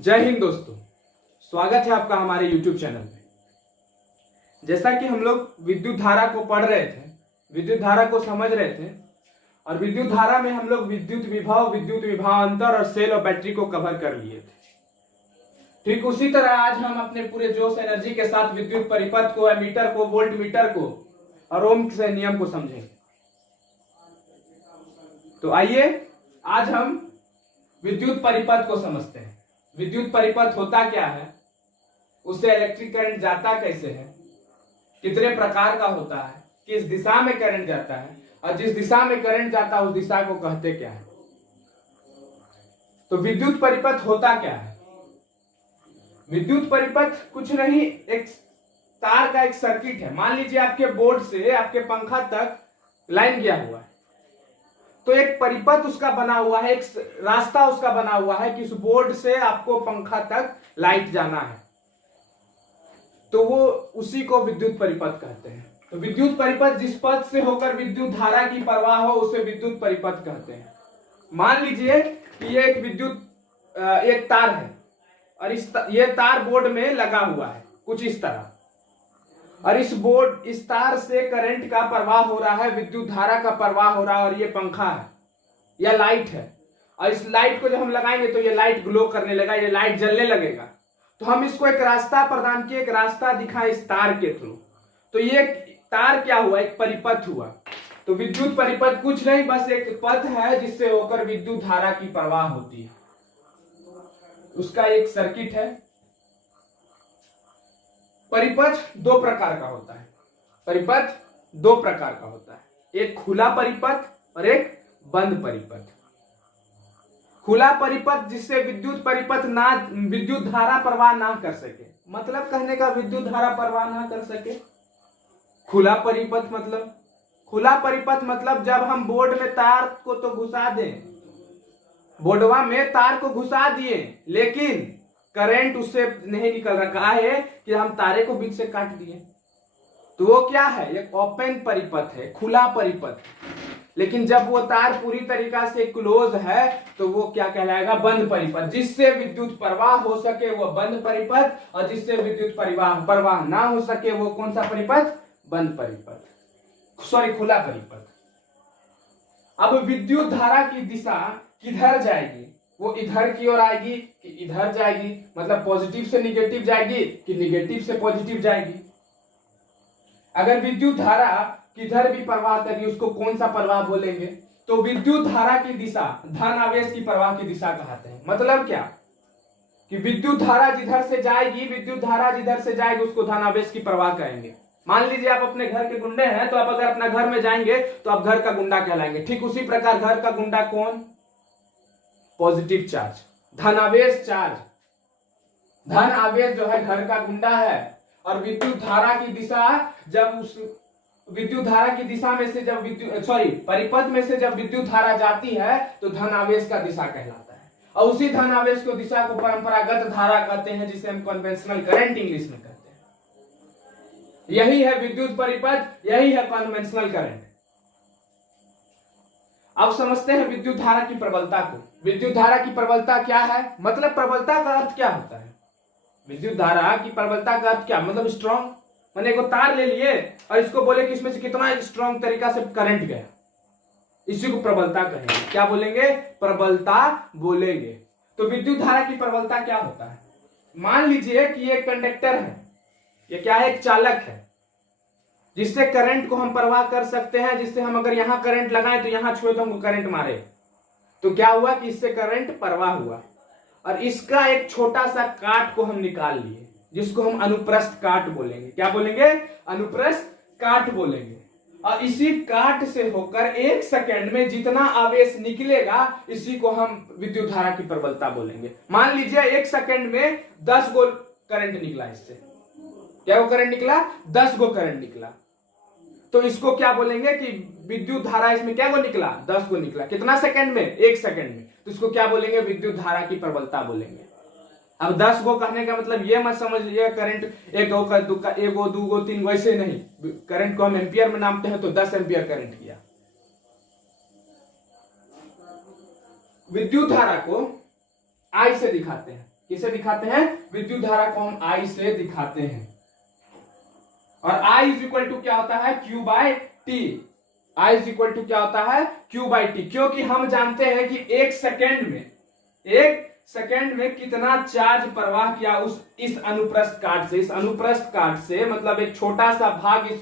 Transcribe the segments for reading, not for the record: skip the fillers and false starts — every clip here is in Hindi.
जय हिंद दोस्तों, स्वागत है आपका हमारे YouTube चैनल में। जैसा कि हम लोग विद्युत धारा को पढ़ रहे थे, विद्युत धारा को समझ रहे थे और विद्युत धारा में हम लोग विद्युत विभवांतर और सेल और बैटरी को कवर कर लिए थे। ठीक उसी तरह आज हम अपने पूरे जोश एनर्जी के साथ विद्युत परिपथ को, एमीटर को, वोल्ट मीटर को और ओम के नियम को समझेंगे। तो आइए आज हम विद्युत परिपथ को समझते हैं। विद्युत परिपथ होता क्या है, उससे इलेक्ट्रिक करंट जाता कैसे है, कितने प्रकार का होता है, किस दिशा में करंट जाता है और जिस दिशा में करंट जाता है उस दिशा को कहते क्या है। तो विद्युत परिपथ होता क्या है? विद्युत परिपथ कुछ नहीं, एक तार का एक सर्किट है। मान लीजिए आपके बोर्ड से आपके पंखा तक लाइन गया हुआ है, तो एक परिपथ उसका बना हुआ है, एक रास्ता उसका बना हुआ है कि उस बोर्ड से आपको पंखा तक लाइट जाना है, तो वो उसी को विद्युत परिपथ कहते हैं। तो विद्युत परिपथ जिस पथ से होकर विद्युत धारा की प्रवाह हो उसे विद्युत परिपथ कहते हैं। मान लीजिए कि ये एक तार है और ये तार बोर्ड में लगा हुआ है कुछ इस तरह, और इस तार से करंट का प्रवाह हो रहा है, विद्युत धारा का प्रवाह हो रहा है, और ये पंखा है या लाइट है। और इस लाइट को जब हम लगाएंगे तो ये लाइट ग्लो करने लगा, ये लाइट जलने लगेगा। तो हम इसको एक रास्ता प्रदान किए, एक रास्ता दिखा इस तार के थ्रू। तो ये तार क्या हुआ, एक परिपथ हुआ। तो विद्युत परिपथ कुछ नहीं, बस एक पथ है जिससे होकर विद्युत धारा की प्रवाह होती है, उसका एक सर्किट है। परिपथ दो प्रकार का होता है। परिपथ दो प्रकार का होता है, एक खुला परिपथ और एक बंद परिपथ। खुला परिपथ जिससे विद्युत धारा प्रवाह ना कर सके, मतलब कहने का विद्युत धारा प्रवाह ना कर सके। खुला परिपथ मतलब जब हम बोर्ड में तार को तो घुसा दें, बोर्डवा में तार को घुसा दिए, लेकिन करंट उससे नहीं निकल रहा है कि हम तारे को बीच से काट दिए, तो वो क्या है, एक ओपन परिपथ है, खुला परिपथ। लेकिन जब वो तार पूरी तरीका से क्लोज है तो वो क्या कहलाएगा, बंद परिपथ। जिससे विद्युत प्रवाह हो सके वो बंद परिपथ, और जिससे विद्युत प्रवाह ना हो सके वो कौन सा परिपथ, बंद परिपथ, सॉरी खुला परिपथ। अब विद्युत धारा की दिशा किधर जाएगी, वो इधर की ओर आएगी कि इधर जाएगी, मतलब पॉजिटिव से निगेटिव जाएगी कि निगेटिव से पॉजिटिव जाएगी। अगर विद्युत धारा किधर भी प्रवाह करेगी उसको कौन सा प्रवाह बोलेंगे, तो विद्युत धारा की दिशा धन आवेश की प्रवाह की दिशा कहते हैं। मतलब क्या कि विद्युत धारा जिधर से जाएगी उसको धन आवेश की प्रवाह कहेंगे। मान लीजिए आप अपने घर के गुंडे हैं, तो आप अगर अपना घर में जाएंगे तो आप घर का गुंडा कहलाएंगे। ठीक उसी प्रकार घर का गुंडा कौन, पॉजिटिव चार्ज, धनावेश चार्ज, धन आवेश जो है घर का गुंडा है। और विद्युत धारा की दिशा परिपथ में से जब विद्युत धारा जाती है तो धन आवेश का दिशा कहलाता है। और उसी धन आवेश को दिशा को परंपरागत धारा कहते हैं, जिसे हम कन्वेंशनल करंट इंग्लिश में कहते हैं। यही है विद्युत परिपथ, यही है कन्वेंशनल करंट। अब समझते हैं विद्युत धारा की प्रबलता को। विद्युत धारा की प्रबलता क्या है, मतलब प्रबलता का अर्थ क्या होता है, विद्युत धारा की प्रबलता का अर्थ क्या, मतलब स्ट्रॉन्ग। मैंने एक तार ले लिए और इसको बोले कि इसमें से कितना स्ट्रॉन्ग तरीका से करंट गया, इसी को प्रबलता कहेंगे। क्या बोलेंगे, प्रबलता बोलेंगे। तो विद्युत धारा की प्रबलता क्या होता है, मान लीजिए कि ये कंडक्टर है, ये क्या है, एक चालक है, जिससे करंट को हम प्रवाह कर सकते हैं, जिससे हम अगर यहां करंट लगाएं तो यहां छुए तो हमको करंट मारे। तो क्या हुआ कि इससे करंट प्रवाह हुआ, और इसका एक छोटा सा काट को हम निकाल लिए, जिसको हम अनुप्रस्थ काट बोलेंगे। क्या बोलेंगे, अनुप्रस्थ काट बोलेंगे। और इसी काट से होकर 1 सेकेंड में जितना आवेश निकलेगा इसी को हम विद्युत धारा की प्रबलता बोलेंगे। मान लीजिए 1 सेकेंड में 10 गो करंट निकला, इससे क्या वो करंट निकला, 10 गो करंट निकला। तो इसको क्या बोलेंगे कि विद्युत धारा इसमें क्या गो निकला, 10 गो निकला। कितना सेकंड में, 1 सेकंड में। तो इसको क्या बोलेंगे, विद्युत धारा की प्रबलता बोलेंगे। अब 10 गो कहने का मतलब ये मत समझिए करंट 1 गो का 2 गो 3 गो, ऐसे नहीं। करंट को हम एम्पियर में नापते हैं, तो 10 एम्पियर करंट किया। विद्युत धारा को आई से दिखाते हैं। किसे दिखाते हैं? विद्युत धारा को हम I से दिखाते हैं। और I इज इक्वल टू क्या होता है? Q by T. I is equal to क्या होता है? Q by T. क्योंकि हम जानते हैं कि एक सेकेंड में कितना चार्ज प्रवाह किया इस अनुप्रस्थ काट से। इस अनुप्रस्थ काट से मतलब एक छोटा सा भाग इस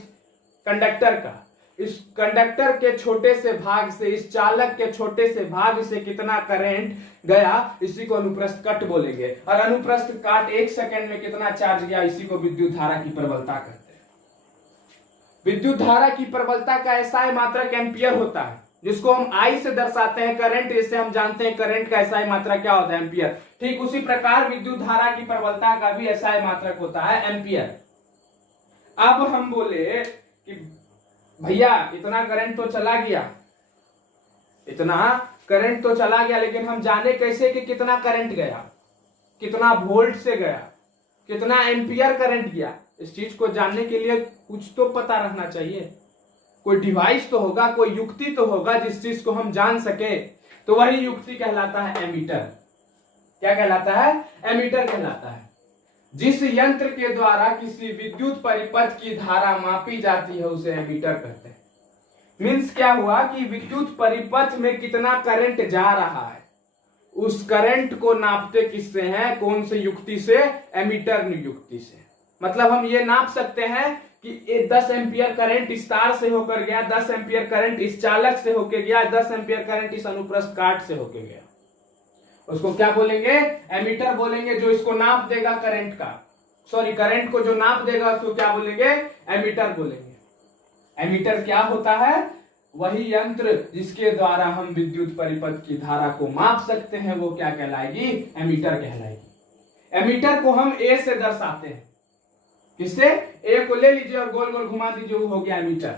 कंडक्टर का, इस कंडक्टर के छोटे से भाग से, इस चालक के छोटे से भाग से कितना करंट गया, इसी को अनुप्रस्थ कट बोलेंगे। और अनुप्रस्थ काट एक सेकंड में कितना चार्ज गया, इसी को विद्युत धारा की प्रबलता कहते हैं। विद्युत धारा की प्रबलता का एसआई मात्रक एम्पियर होता है, जिसको हम I से दर्शाते हैं। करंट, इससे हम जानते हैं करंट का एसआई मात्रक क्या होता है? एम्पियर। ठीक उसी प्रकार विद्युत धारा की प्रबलता का भी एसआई मात्रक होता है एम्पियर। अब हम बोले कि भैया इतना करंट तो चला गया, लेकिन हम जाने कैसे कि कितना करंट गया, कितना वोल्ट से गया, कितना एम्पियर करंट गया? इस चीज को जानने के लिए कुछ तो पता रहना चाहिए, कोई डिवाइस तो होगा, कोई युक्ति तो होगा जिस चीज को हम जान सके। तो वही युक्ति कहलाता है एमीटर। क्या कहलाता है? एमीटर कहलाता है। जिस यंत्र के द्वारा किसी विद्युत परिपथ की धारा मापी जाती है उसे एमीटर कहते हैं। मीन्स क्या हुआ कि विद्युत परिपथ में कितना करंट जा रहा है, उस करंट को नापते किससे हैं? कौन से युक्ति से? एमीटर युक्ति से। मतलब हम ये नाप सकते हैं कि 10 एम्पियर करंट इस तार से होकर गया, 10 एम्पियर करंट इस चालक से होकर गया, 10 एम्पियर करंट इस अनुप्रस्थ काट से होकर गया। उसको क्या बोलेंगे? एमीटर बोलेंगे। जो इसको नाप देगा करंट को जो नाप देगा उसको क्या बोलेंगे? एमीटर बोलेंगे। एमीटर क्या होता है? वही यंत्र जिसके द्वारा हम विद्युत परिपथ की धारा को माप सकते हैं, वो क्या कहलाएगी? एमीटर कहलाएगी। एमीटर को हम ए से दर्शाते हैं। किससे? ए को ले लीजिए और गोल गोल घुमा दीजिए, वो हो गया एमीटर।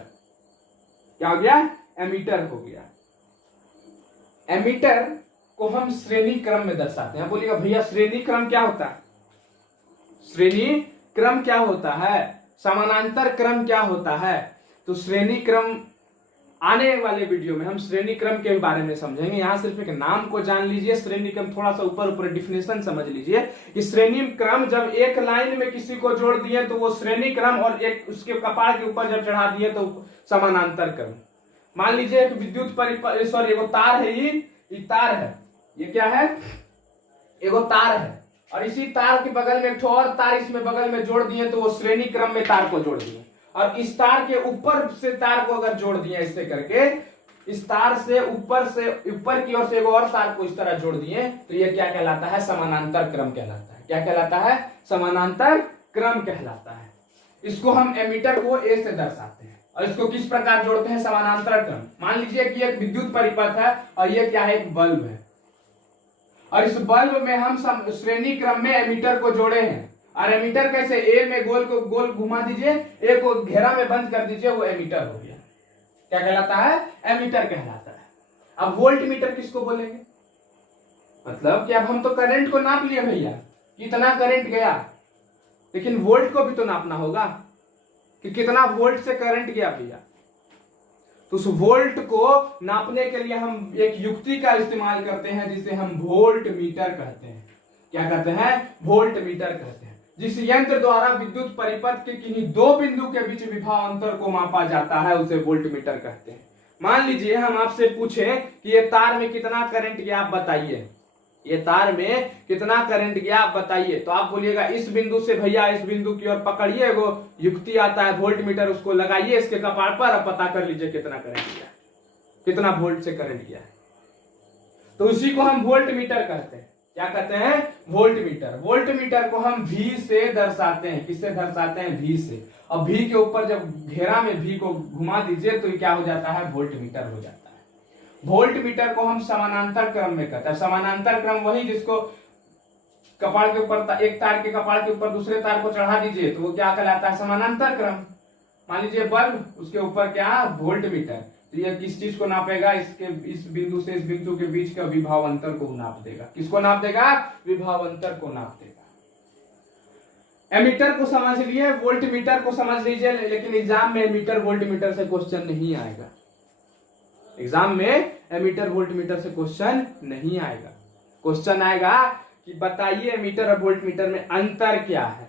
क्या हो गया? एमीटर हो गया। एमीटर को हम श्रेणी क्रम में दर्शाते हैं। बोलिएगा भैया श्रेणी क्रम क्या होता है? श्रेणी क्रम क्या होता है? समानांतर क्रम क्या होता है? तो श्रेणी क्रम आने वाले वीडियो में हम श्रेणी क्रम के बारे में समझेंगे। यहां सिर्फ एक नाम को जान लीजिए, श्रेणी क्रम थोड़ा सा ऊपर डिफिनेशन समझ लीजिए कि श्रेणी क्रम जब एक लाइन में किसी को जोड़ दिए तो वो श्रेणी क्रम, और एक उसके कपाड़ के ऊपर जब चढ़ा दिए तो समानांतर क्रम। मान लीजिए एक विद्युत एगो तार है, ये तार है, ये क्या है? एगो तार है, और इसी तार के बगल में एक और तार इसमें बगल में जोड़ दिए तो वो श्रेणी क्रम में तार को जोड़ दिए। और इस तार के ऊपर से तार को अगर जोड़ दिए इससे करके, इस तार से ऊपर की ओर से एक और तार को इस तरह जोड़ दिए तो ये क्या कहलाता है? समानांतर क्रम कहलाता है। क्या कहलाता है? समानांतर क्रम कहलाता है। इसको हम एमीटर को ए से दर्शाते हैं। और इसको किस प्रकार जोड़ते हैं? समानांतर क्रम। मान लीजिए कि एक विद्युत परिपथ है और ये क्या है? एक बल्ब है, और इस बल्ब में हम श्रेणी क्रम में एमीटर को जोड़े हैं। और एमीटर कैसे? ए में गोल घुमा दीजिए, ए को घेरा में बंद कर दीजिए, वो एमीटर हो गया। क्या कहलाता है? एमीटर कहलाता है। अब वोल्ट मीटर किसको बोलेंगे? मतलब कि अब हम तो करंट को नाप लिए भैया, कितना करंट गया, लेकिन वोल्ट को भी तो नापना होगा कि कितना वोल्ट से करंट गया भैया। तो उस वोल्ट को नापने के लिए हम एक युक्ति का इस्तेमाल करते हैं जिसे हम वोल्ट मीटर कहते हैं। क्या कहते हैं? वोल्ट मीटर कहते हैं। जिस यंत्र द्वारा विद्युत परिपथ के किन्हीं दो बिंदु के बीच विभव अंतर को मापा जाता है उसे वोल्ट मीटर कहते हैं। मान लीजिए हम आपसे पूछे कि ये तार में कितना करंट गया, आप बताइए। ये तार में कितना करंट गया आप बताइए। तो आप बोलिएगा इस बिंदु से भैया इस बिंदु की ओर पकड़िए, वो युक्ति आता है वोल्ट मीटर, उसको लगाइए इसके कपाड़ पर, अब पता कर लीजिए कितना करंट गया, कितना वोल्ट से करंट गया है। तो उसी को हम वोल्ट मीटर कहते हैं। क्या कहते हैं? Volt meter. वोल्ट मीटर को हम V से दर्शाते हैं। किससे दर्शाते हैं? V से। और V के ऊपर जब घेरा में V को घुमा दीजिए तो क्या हो जाता है? वोल्ट मीटर हो जाता है। वोल्ट मीटर को हम समानांतर क्रम में कहते हैं। समानांतर क्रम वही जिसको कपाड़ के ऊपर, एक तार के कपाड़ के ऊपर दूसरे तार को चढ़ा दीजिए तो वो क्या कहलाता है? समानांतर क्रम। मान लीजिए बल्ब, उसके ऊपर क्या? Volt meter. तो ये किस चीज को नापेगा? इस बिंदु से इस बिंदु के बीच का विभव अंतर को नाप देगा। किसको नाप देगा? विभव अंतर को नाप देगा। एमीटर को समझ लिए, वोल्ट मीटर को समझ लीजिए, लेकिन एग्जाम में एमीटर वोल्ट मीटर से क्वेश्चन नहीं आएगा। एग्जाम में एमीटर वोल्ट मीटर से क्वेश्चन नहीं आएगा। क्वेश्चन आएगा कि बताइए एमीटर और वोल्ट मीटर में अंतर क्या है।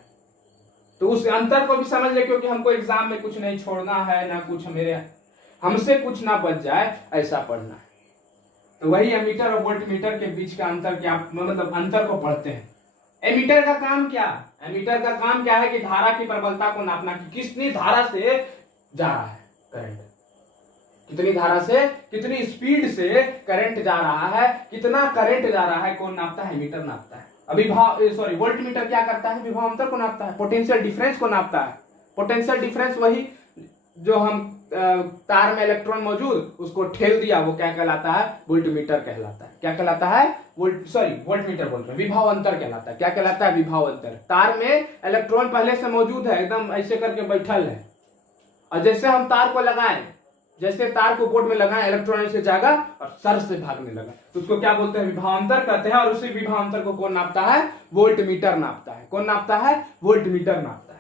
तो उस अंतर को भी समझ ले, क्योंकि हमको एग्जाम में कुछ नहीं छोड़ना है, ना कुछ हमसे कुछ ना बच जाए, ऐसा पढ़ना है। तो वही एमीटर और वोल्ट मीटर के बीच का अंतर क्या, मतलब अंतर को पढ़ते हैं। एमीटर का काम क्या, एमीटर का काम क्या है कि धारा की प्रबलता को नापना, कि कितनी धारा से जा रहा है करंट, कितनी धारा से, कितनी स्पीड से करंट जा रहा है, कितना करंट जा रहा है, कौन नापता है, एमीटर नापता है। अभी वोल्ट मीटर क्या करता है, विभवांतर को नापता है, पोटेंशियल डिफरेंस को नापता है। पोटेंशियल डिफरेंस वही जो हम तार में इलेक्ट्रॉन मौजूद उसको ठेल दिया, वो क्या कहलाता है, वोल्ट मीटर कहलाता है। क्या कहलाता है, वोल्ट मीटर बोल रहे हैं, विभव अंतर कहलाता है। क्या कहलाता है, विभव अंतर। तार में इलेक्ट्रॉन पहले से मौजूद है, एकदम ऐसे करके बैठल है, और जैसे हम तार को लगाएं, जैसे तार को बोर्ड में लगाएं, इलेक्ट्रॉन से जागा और सर से भागने लगा, तो उसको क्या बोलते हैं, विभवांतर कहते हैं। और उसी विभवांतर को कौन नापता है, वोल्ट मीटर नापता है। कौन नापता है, वोल्ट मीटर नापता है।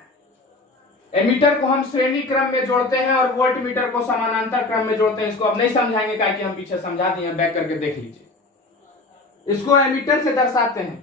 एमीटर को हम श्रेणी क्रम में जोड़ते हैं और वोल्ट मीटर को समानांतर क्रम में जोड़ते हैं। इसको अब नहीं समझाएंगे, क्या कि हम पीछे समझा दिए हैं, बैक करके देख लीजिए। इसको एमीटर से दर्शाते हैं,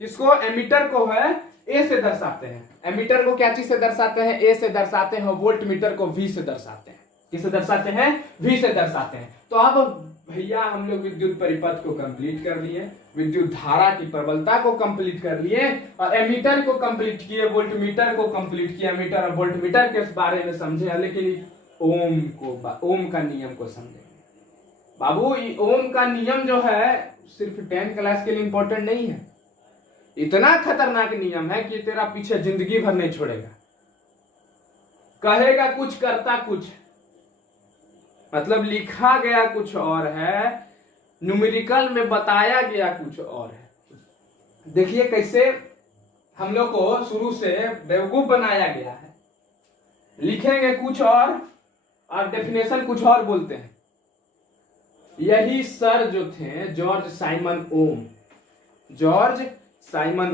किसको एमीटर को है ए से दर्शाते हैं। एमीटर को क्या चीज से दर्शाते हैं, ए से दर्शाते हैं। वोल्ट मीटर को वी से दर्शाते हैं। किससे दर्शाते हैं, वी से दर्शाते हैं। तो अब भैया हम लोग विद्युत परिपथ को कंप्लीट कर लिए, विद्युत धारा की प्रबलता को कंप्लीट कर लिए, और एमीटर को कंप्लीट किए, वोल्ट मीटर को कंप्लीट किया, मीटर और वोल्ट मीटर के बारे में समझे। लेकिन ओम का नियम को समझे बाबू। ओम का नियम जो है सिर्फ 10th क्लास के लिए इंपॉर्टेंट नहीं है, इतना खतरनाक नियम है कि तेरा पीछे जिंदगी भर नहीं छोड़ेगा। कहेगा कुछ, करता कुछ, मतलब लिखा गया कुछ और है, न्यूमेरिकल में बताया गया कुछ और है। देखिए कैसे हम लोग को शुरू से बेवकूफ बनाया गया है। लिखेंगे कुछ और डेफिनेशन कुछ और बोलते हैं। यही सर जो थे जॉर्ज साइमन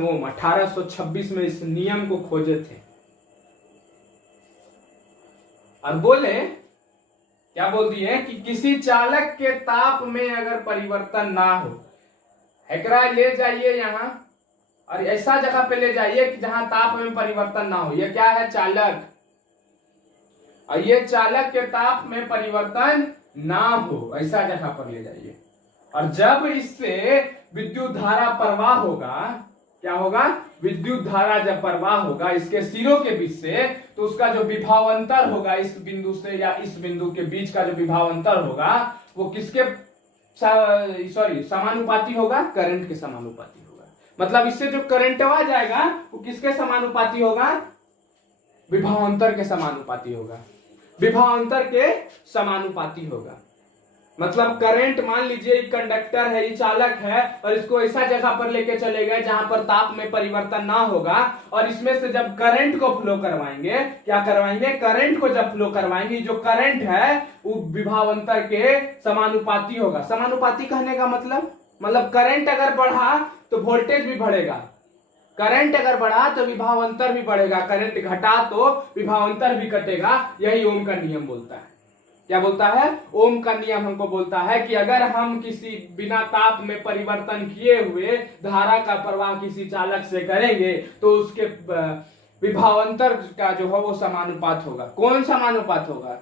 ओम 1826 में इस नियम को खोजे थे, और बोले, क्या बोल दिए कि किसी चालक के ताप में अगर परिवर्तन ना हो, एकरा ले जाइए यहां और ऐसा जगह पे ले जाइए कि जहां ताप में परिवर्तन ना हो। ये क्या है, चालक, और ये चालक के ताप में परिवर्तन ना हो, ऐसा जगह पर ले जाइए। और जब इससे विद्युत धारा प्रवाह होगा, क्या होगा, विद्युत धारा जब प्रवाह होगा इसके सिरों के बीच से, तो उसका जो विभवांतर होगा इस बिंदु से या इस बिंदु के बीच का जो विभवांतर होगा वो किसके समानुपाती होगा, करंट के समानुपाती होगा। मतलब इससे जो करंट आ जाएगा वो किसके समानुपाती होगा, विभवांतर के समानुपाती होगा, विभवांतर के समानुपाती होगा। मतलब करंट, मान लीजिए एक कंडक्टर है, ये चालक है, और इसको ऐसा जगह पर लेके चले गए जहां पर ताप में परिवर्तन ना होगा, और इसमें से जब करंट को फ्लो करवाएंगे, क्या करवाएंगे, करंट को जब फ्लो करवाएंगे, जो करंट है वो विभवांतर के समानुपाती होगा। समानुपाती कहने का मतलब करंट अगर बढ़ा तो वोल्टेज भी बढ़ेगा, करंट अगर बढ़ा तो विभवांतर भी बढ़ेगा, करंट घटा तो विभवांतर भी घटेगा। यही ओम का नियम बोलता है। क्या बोलता है, ओम का नियम हमको बोलता है कि अगर हम किसी बिना ताप में परिवर्तन किए हुए धारा का प्रवाह किसी चालक से करेंगे तो उसके विभवांतर का जो है वो समानुपात होगा। कौन समानुपात होगा,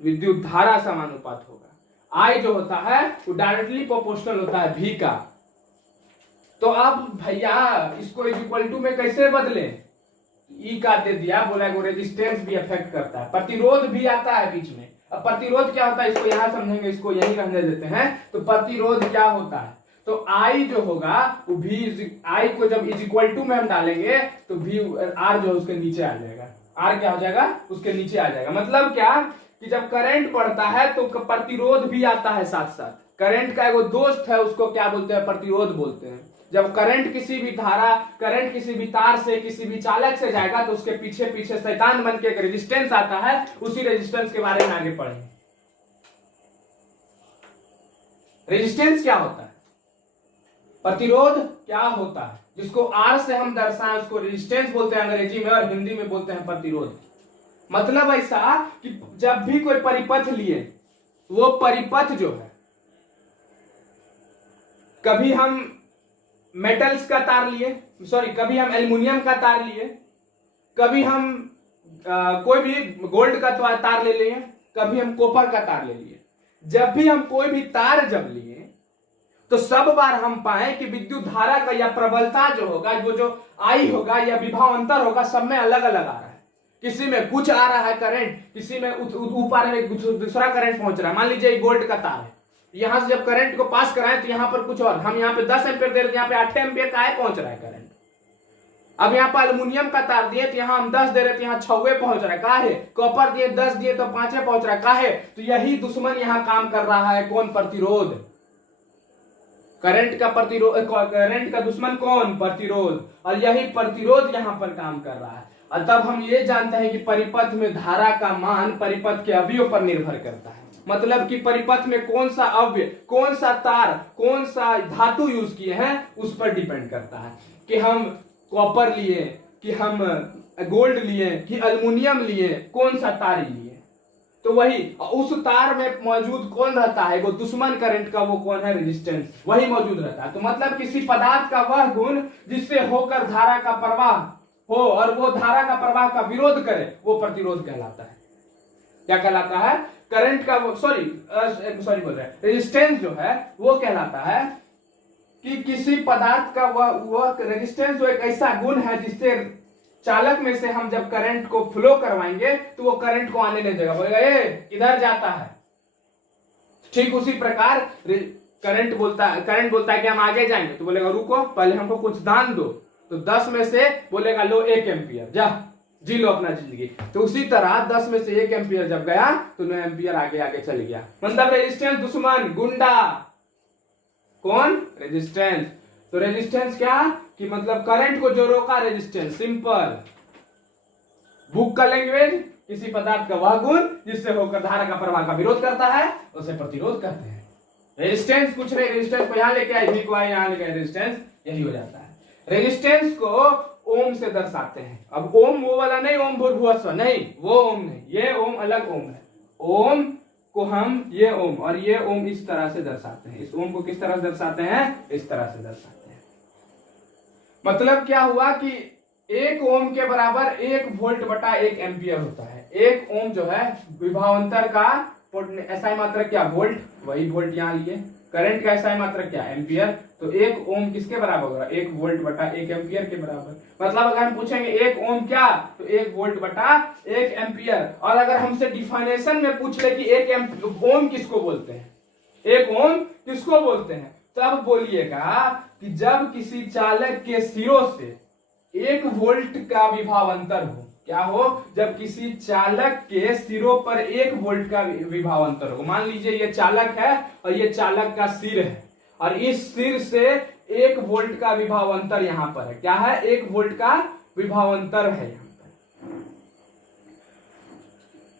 विद्युत धारा समानुपात होगा। आई जो होता है वो डायरेक्टली प्रोपोर्शनल होता है भी का। तो अब भैया इसको इक्वल टू में कैसे बदले, ई का दे दिया, बोला वो रेजिस्टेंस भी अफेक्ट करता है, प्रतिरोध भी आता है बीच में। अब प्रतिरोध क्या होता है इसको यहां समझेंगे, इसको यही रहने देते हैं। तो प्रतिरोध क्या होता है, तो आई जो होगा वो भी, आई को जब इज इक्वल टू में हम डालेंगे तो भी आर जो उसके नीचे आ जाएगा, आर क्या हो जाएगा, उसके नीचे आ जाएगा। मतलब क्या कि जब करंट बढ़ता है तो प्रतिरोध भी आता है साथ साथ। करंट का एगो दोस्त है, उसको क्या बोलते हैं, प्रतिरोध बोलते हैं। जब करंट किसी भी तार से, किसी भी चालक से जाएगा तो उसके पीछे पीछे शैतान बन के एक रेजिस्टेंस आता है, उसी रेजिस्टेंस के बारे में आगे पढ़ेंगे। रेजिस्टेंस क्या होता है, प्रतिरोध क्या होता है, जिसको आर से हम दर्शाएं उसको रेजिस्टेंस बोलते हैं अंग्रेजी में, और हिंदी में बोलते हैं प्रतिरोध। मतलब ऐसा कि जब भी कोई परिपथ लिए, वो परिपथ जो है, कभी हम मेटल्स का तार लिए, सॉरी कभी हम एल्युमिनियम का तार लिए, कभी हम कोई भी गोल्ड का तार ले लिए, कभी हम कॉपर का तार ले लिए। जब भी हम कोई भी तार जब लिए तो सब बार हम पाए कि विद्युत धारा का या प्रबलता जो होगा, वो जो आई होगा या विभव अंतर होगा, सब में अलग अलग आ रहा है। किसी में कुछ आ रहा है करंट, किसी में ऊपर में कुछ दूसरा करंट पहुंच रहा है। मान लीजिए गोल्ड का तार है, यहां से जब करंट को पास कराएं तो यहां पर कुछ और, हम यहाँ पे 10 एम्पियर दे रहे थे, यहाँ पे 8 एम्पियर का पहुंच रहा है करंट। अब यहाँ पर एल्युमिनियम का तार दिए तो यहाँ हम 10 दे रहे थे, यहाँ 6 पहुंच रहा है, का है। कॉपर दिए 10 दिए तो 5 पहुंच रहा है, का है। तो यही दुश्मन यहाँ काम कर रहा है, कौन? प्रतिरोध। करंट का प्रतिरोध, करंट का दुश्मन कौन? प्रतिरोध। और यही प्रतिरोध यहाँ पर काम कर रहा है। और तब हम ये जानते हैं कि परिपथ में धारा का मान परिपथ के अवयव पर निर्भर करता है। मतलब कि परिपथ में कौन सा अवयव, कौन सा तार, कौन सा धातु यूज किए हैं, उस पर डिपेंड करता है कि हम कॉपर लिए, कि हम गोल्ड लिए, कि एल्युमिनियम लिए, कौन सा तार लिए। तो वही उस तार में मौजूद कौन रहता है, वो दुश्मन करंट का, वो कौन है? रेजिस्टेंस, वही मौजूद रहता है। तो मतलब किसी पदार्थ का वह गुण जिससे होकर धारा का प्रवाह हो और वो धारा का प्रवाह का विरोध करे, वो प्रतिरोध कहलाता है। क्या कहलाता है? करंट का, सॉरी बोल रहे हैं, रेजिस्टेंस जो है वो कहलाता है कि किसी पदार्थ का वह रेजिस्टेंस जो एक ऐसा गुण है जिससे चालक में से हम जब करंट को फ्लो करवाएंगे तो वो करंट को आने नहीं देगा, बोलेगा ए इधर जाता है। ठीक उसी प्रकार करंट बोलता है कि हम आगे जाएंगे तो बोलेगा रुको पहले हमको कुछ दान दो, तो 10 में से बोलेगा लो 1 एम्पियर, जा जी लो अपना जिंदगी। तो उसी तरह 10 में से 1 एम्पियर जब गया तो 9 एम्पियर आगे आगे चल गया। मतलब रेजिस्टेंस दुश्मन, गुंडा कौन? रेजिस्टेंस। तो रेजिस्टेंस क्या कि मतलब करंट को जो रोका, रेजिस्टेंस। सिंपल बुक का लैंग्वेज, किसी पदार्थ का वह गुण जिससे होकर धारा का प्रवाह का विरोध करता है, उसे प्रतिरोध कहते हैं। रेजिस्टेंस कुछ नहीं, रेजिस्टेंस को यहां लेके आए, भी को आए, यहां लेके आए, रेजिस्टेंस यही हो जाता है। रेजिस्टेंस को ओम से दर्शाते हैं। अब ओम वो वाला नहीं, ओम भूर्भुवस्व नहीं, वो ओम नहीं, ये ओम अलग ओम है। ओम को हम ये ओम और ये ओम इस तरह से दर्शाते हैं। इस ओम को किस तरह से दर्शाते हैं? इस तरह से दर्शाते हैं। मतलब क्या हुआ कि 1 ओम के बराबर 1 वोल्ट बटा 1 एम्पियर होता है। 1 ओम जो है विभवांतर का एसआई मात्रक क्या? वोल्ट, वही वोल्ट यहाँ लिए। करंट का एसआई मात्रक क्या? एम्पियर। तो 1 ओम किसके बराबर होगा? 1 वोल्ट बटा 1 एम्पियर के बराबर। मतलब अगर हम पूछेंगे 1 ओम क्या, तो 1 वोल्ट बटा 1 एम्पियर। और अगर हमसे डिफिनेशन में पूछ ले कि 1 ओम किसको बोलते हैं, 1 ओम किसको बोलते हैं, तब बोलिएगा कि जब किसी चालक के सिरों से 1 वोल्ट का विभवांतर हो। क्या हो? जब किसी चालक के सिरों पर 1 वोल्ट का विभवांतर हो। मान लीजिए ये चालक है और ये चालक का सिर है, और इस सिर से 1 वोल्ट का विभवांतर यहां पर है। क्या है? 1 वोल्ट का विभवांतर है यहां पर।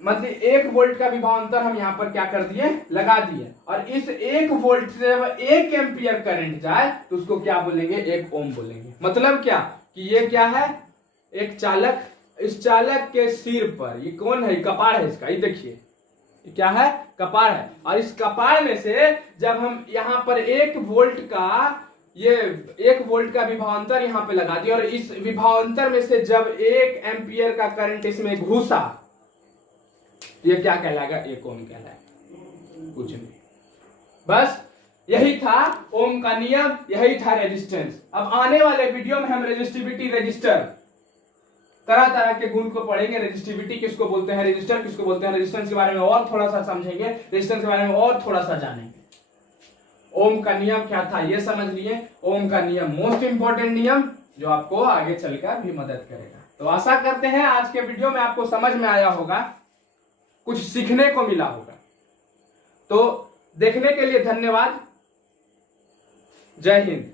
मतलब 1 वोल्ट का विभवांतर हम यहां पर क्या कर दिए? लगा दिए। और इस 1 वोल्ट से 1 एम्पियर करंट जाए तो उसको क्या बोलेंगे? 1 ओम बोलेंगे। मतलब क्या कि ये क्या है? एक चालक, इस चालक के सिर पर, ये कौन है? कपाड़ है इसका, ये देखिए क्या है? कपाड़ है। और इस कपाड़ में से जब हम यहां पर 1 वोल्ट का, ये 1 वोल्ट का विभवांतर यहां पे लगा दिया, और इस विभवांतर में से जब 1 एम्पियर का करंट इसमें घुसा, ये क्या कहलाएगा? 1 ओम कहलाएगा। कुछ नहीं, बस यही था ओम का नियम, यही था रेजिस्टेंस। अब आने वाले वीडियो में हम रेजिस्टिविटी, रेजिस्टर, तरह तरह के गुण को पढ़ेंगे। रेजिस्टिविटी किसको बोलते हैं, रेजिस्टर किसको बोलते हैं, रेजिस्टेंस के बारे में और थोड़ा सा समझेंगे, रेजिस्टेंस के बारे में और थोड़ा सा जानेंगे। ओम का नियम क्या था ये समझ लिए। ओम का नियम मोस्ट इंपॉर्टेंट नियम जो आपको आगे चलकर भी मदद करेगा। तो आशा करते हैं आज के वीडियो में आपको समझ में आया होगा, कुछ सीखने को मिला होगा। तो देखने के लिए धन्यवाद। जय हिंद।